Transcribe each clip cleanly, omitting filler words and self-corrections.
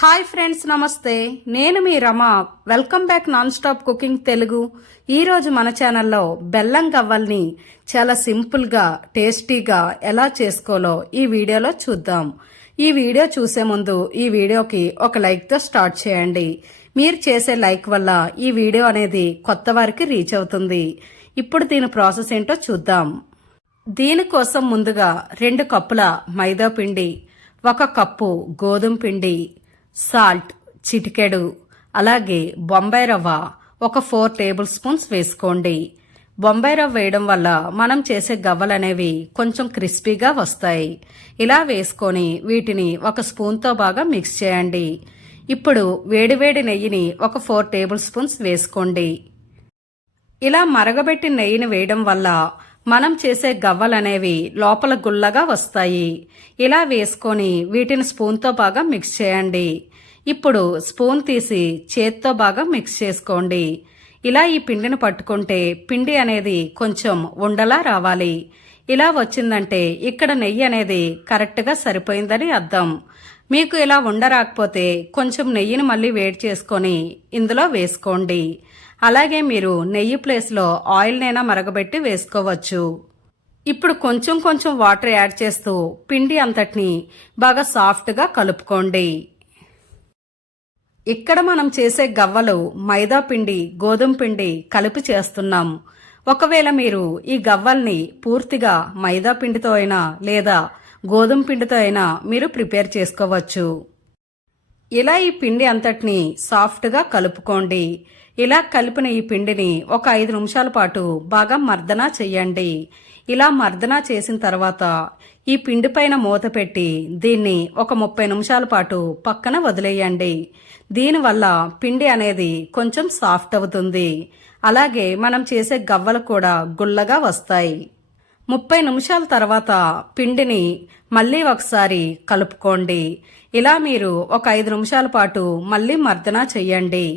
Hi friends, నమస్తే. నేను మీ Rama. Welcome back non stop cooking Telugu. ఈరోజు మన ఛానల్లో బెల్లం గవ్వల్ని చాలా సింపుల్గా టేస్టీగా ఎలా చేసుకోవాలో ఈ వీడియోలో చూద్దాం. ఈ వీడియో చూసే ముందు ఈ వీడియోకి ఒక లైక్తో స్టార్ట్ చేయండి. మీరు చేసే లైక్ వల్ల ఈ వీడియో అనేది కొత్త వారికి రీచ్ అవుతుంది. ఇప్పుడు దీని ప్రాసెస్ ఏంటో చూద్దాం. దీనికోసం ముందుగా 2 కప్పుల మైదా పిండి, 1 కప్పు గోధుమ పిండి, సాల్ట్ చిటికెడు, అలాగే బొంబాయి రవ్వ ఒక 4 టేబుల్ స్పూన్స్ వేసుకోండి. బొంబాయి రవ్వ వేయడం వల్ల మనం చేసే గవ్వలనేవి కొంచెం క్రిస్పీగా వస్తాయి. ఇలా వేసుకొని వీటిని ఒక స్పూన్తో బాగా మిక్స్ చేయండి. ఇప్పుడు వేడివేడి నెయ్యిని ఒక 4 టేబుల్ స్పూన్స్ వేసుకోండి. ఇలా మరగబెట్టిన నెయ్యిని వేయడం వల్ల మనం చేసే గవ్వలనేవి లోపల గుల్లగా వస్తాయి. ఇలా వేసుకొని వీటిని స్పూన్తో బాగా మిక్స్ చేయండి. ఇప్పుడు స్పూన్ తీసి చేత్తో బాగా మిక్స్ చేసుకోండి. ఇలా ఈ పిండిని పట్టుకుంటే పిండి అనేది కొంచెం ఉండలా రావాలి. ఇలా వచ్చిందంటే ఇక్కడ నెయ్యి అనేది కరెక్ట్గా సరిపోయిందని అర్థం. మీకు ఇలా ఉండరాకపోతే కొంచెం నెయ్యిని మళ్ళీ వేడి చేసుకొని ఇందులో వేసుకోండి. అలాగే మీరు నెయ్యి ప్లేస్లో ఆయిల్నైనా మరగబెట్టి వేసుకోవచ్చు. ఇప్పుడు కొంచెం కొంచెం వాటర్ యాడ్ చేస్తూ పిండి అంతటిని బాగా సాఫ్ట్గా కలుపుకోండి. ఇక్కడ మనం చేసే గవ్వలు మైదా పిండి, గోధుమ పిండి కలిపి చేస్తున్నాం. ఒకవేళ మీరు ఈ గవ్వల్ని పూర్తిగా మైదా పిండితో అయినా లేదా గోధుమ పిండితో అయినా మీరు ప్రిపేర్ చేసుకోవచ్చు. ఇలా ఈ పిండి అంతటిని సాఫ్ట్గా కలుపుకోండి. ఇలా కలిపిన ఈ పిండిని ఒక 5 నిమిషాల పాటు బాగా మర్దన చెయ్యండి. ఇలా మర్దన చేసిన తర్వాత ఈ పిండి పైన మూత పెట్టి దీన్ని ఒక 30 నిమిషాల పాటు పక్కన వదిలేయండి. దీనివల్ల పిండి అనేది కొంచెం సాఫ్ట్ అవుతుంది. అలాగే మనం చేసే గవ్వలు కూడా గుల్లగా వస్తాయి. 30 నిమిషాల తర్వాత పిండిని మళ్ళీ ఒకసారి కలుపుకోండి. ఇలా మీరు ఒక 5 నిమిషాల పాటు మళ్ళీ మర్దన చెయ్యండి.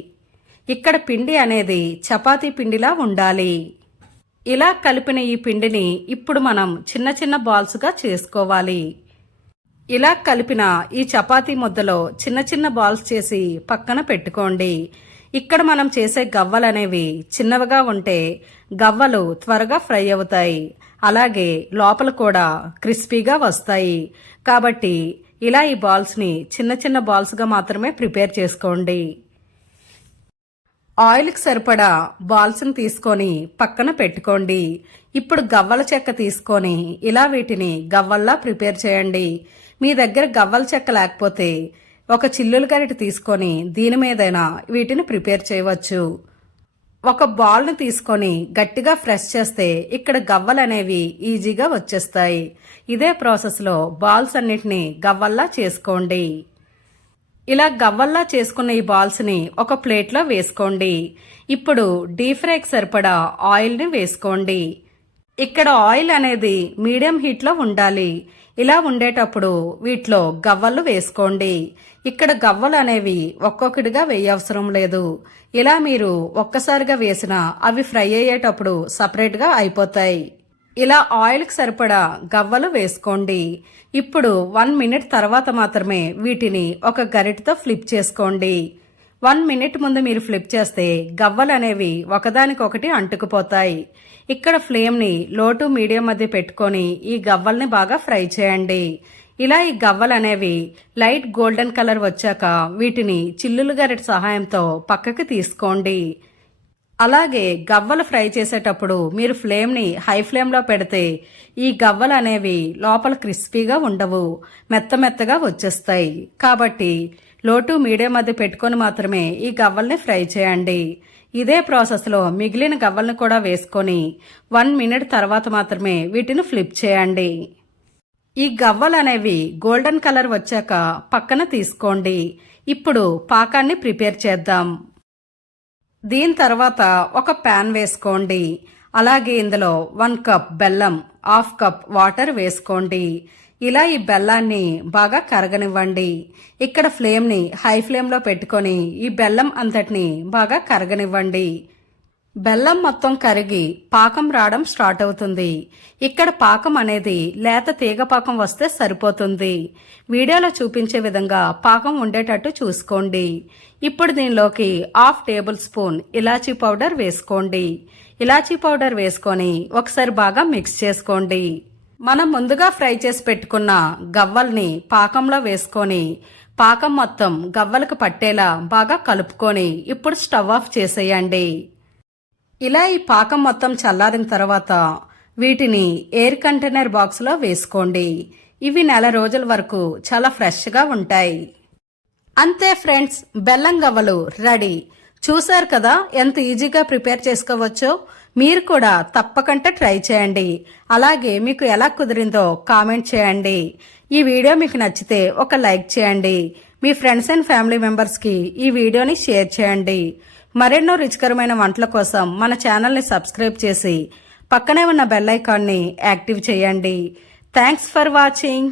ఇక్కడ పిండి అనేది చపాతీ పిండిలా ఉండాలి. ఇలా కలిపిన ఈ పిండిని ఇప్పుడు మనం చిన్న చిన్న బాల్స్గా చేసుకోవాలి. ఇలా కలిపిన ఈ చపాతీ ముద్దలో చిన్న చిన్న బాల్స్ చేసి పక్కన పెట్టుకోండి. ఇక్కడ మనం చేసే గవ్వలనేవి చిన్నవిగా ఉంటే గవ్వలు త్వరగా ఫ్రై అవుతాయి. అలాగే లోపల కూడా క్రిస్పీగా వస్తాయి. కాబట్టి ఇలా ఈ బాల్స్ని చిన్న చిన్న బాల్స్గా మాత్రమే ప్రిపేర్ చేసుకోండి. ఆయిల్కి సరిపడా బాల్స్ని తీసుకొని పక్కన పెట్టుకోండి. ఇప్పుడు గవ్వల చెక్క తీసుకొని ఇలా వీటిని గవ్వల్లా ప్రిపేర్ చేయండి. మీ దగ్గర గవ్వల చెక్క లేకపోతే ఒక చిల్లుల గరిటె తీసుకొని దీని మీదైనా వీటిని ప్రిపేర్ చేయవచ్చు. ఒక బాల్ని తీసుకొని గట్టిగా ప్రెస్ చేస్తే ఇక్కడ గవ్వలు అనేవి ఈజీగా వచ్చేస్తాయి. ఇదే ప్రాసెస్లో బాల్స్ అన్నిటినీ గవ్వల్లా చేసుకోండి. ఇలా గవ్వల్లా చేసుకున్న ఈ బాల్స్ని ఒక ప్లేట్లో వేసుకోండి. ఇప్పుడు డీప్ ఫ్రైకి సరిపడా ఆయిల్ని వేసుకోండి. ఇక్కడ ఆయిల్ అనేది మీడియం హీట్లో ఉండాలి. ఇలా ఉండేటప్పుడు వీటిలో గవ్వలు వేసుకోండి. ఇక్కడ గవ్వలు అనేవి ఒక్కొక్కటిగా వేయవసరం లేదు. ఇలా మీరు ఒక్కసారిగా వేసినా అవి ఫ్రై అయ్యేటప్పుడు సపరేట్గా అయిపోతాయి. ఇలా ఆయిల్కి సరిపడా గవ్వలు వేసుకోండి. ఇప్పుడు 1 మినిట్ తర్వాత మాత్రమే వీటిని ఒక గరిటెతో ఫ్లిప్ చేసుకోండి. 1 మినిట్ ముందు మీరు ఫ్లిప్ చేస్తే గవ్వలు అనేవి ఒకదానికొకటి అంటుకుపోతాయి. ఇక్కడ ఫ్లేమ్ని లో టు మీడియం మధ్య పెట్టుకొని ఈ గవ్వల్ని బాగా ఫ్రై చేయండి. ఇలా ఈ గవ్వలు అనేవి లైట్ గోల్డెన్ కలర్ వచ్చాక వీటిని చిల్లుల గరిటె సహాయంతో పక్కకి తీసుకోండి. అలాగే గవ్వలు ఫ్రై చేసేటప్పుడు మీరు ఫ్లేమ్ని హై ఫ్లేమ్లో పెడితే ఈ గవ్వలు అనేవి లోపల క్రిస్పీగా ఉండవు, మెత్తగా వచ్చేస్తాయి. కాబట్టి లో టు మీడియం మధ్య పెట్టుకొని మాత్రమే ఈ గవ్వల్ని ఫ్రై చేయండి. ఇదే ప్రాసెస్లో మిగిలిన గవ్వల్ని కూడా వేసుకొని 1 మినిట్ తర్వాత మాత్రమే వీటిని ఫ్లిప్ చేయండి. ఈ గవ్వలు అనేవి గోల్డెన్ కలర్ వచ్చాక పక్కన తీసుకోండి. ఇప్పుడు పాకాన్ని ప్రిపేర్ చేద్దాం. దీని తర్వాత ఒక ప్యాన్ వేసుకోండి. అలాగే ఇందులో 1 కప్ బెల్లం, 1/2 కప్ వాటర్ వేసుకోండి. ఇలా ఈ బెల్లాన్ని బాగా కరగనివ్వండి. ఇక్కడ ఫ్లేమ్ని హై ఫ్లేమ్లో పెట్టుకొని ఈ బెల్లం అంతటిని బాగా కరగనివ్వండి. బెల్లం మొత్తం కరిగి పాకం రావడం స్టార్ట్ అవుతుంది. ఇక్కడ పాకం అనేది లేత తీగ పాకం వస్తే సరిపోతుంది. వీడియోలో చూపించే విధంగా పాకం ఉండేటట్టు చూసుకోండి. ఇప్పుడు దీనిలోకి 1/2 టేబుల్ స్పూన్ ఇలాచీ పౌడర్ వేసుకోండి. ఇలాచీ పౌడర్ వేసుకొని ఒకసారి బాగా మిక్స్ చేసుకోండి. మనం ముందుగా ఫ్రై చేసి పెట్టుకున్న గవ్వల్ని పాకంలో వేసుకొని పాకం మొత్తం గవ్వలకు పట్టేలా బాగా కలుపుకొని ఇప్పుడు స్టవ్ ఆఫ్ చేసేయండి. ఇలా ఈ పాకం మొత్తం చల్లారిన తర్వాత వీటిని ఎయిర్ కంటైనర్ బాక్స్లో వేసుకోండి. ఇవి నెల రోజుల వరకు చాలా ఫ్రెష్గా ఉంటాయి. అంతే ఫ్రెండ్స్, బెల్లం గవ్వలు రెడీ. చూశారు కదా ఎంత ఈజీగా ప్రిపేర్ చేసుకోవచ్చో. మీరు కూడా తప్పకుండా ట్రై చేయండి. అలాగే మీకు ఎలా కుదిరిందో కామెంట్ చేయండి. ఈ వీడియో మీకు నచ్చితే ఒక లైక్ చేయండి. మీ ఫ్రెండ్స్ అండ్ ఫ్యామిలీ మెంబర్స్కి ఈ వీడియోని షేర్ చేయండి. మరెన్నో రుచికరమైన వంటల కోసం మన ఛానల్ని సబ్స్క్రైబ్ చేసి పక్కనే ఉన్న బెల్ ఐకాన్ని యాక్టివ్ చేయండి. Thanks for watching.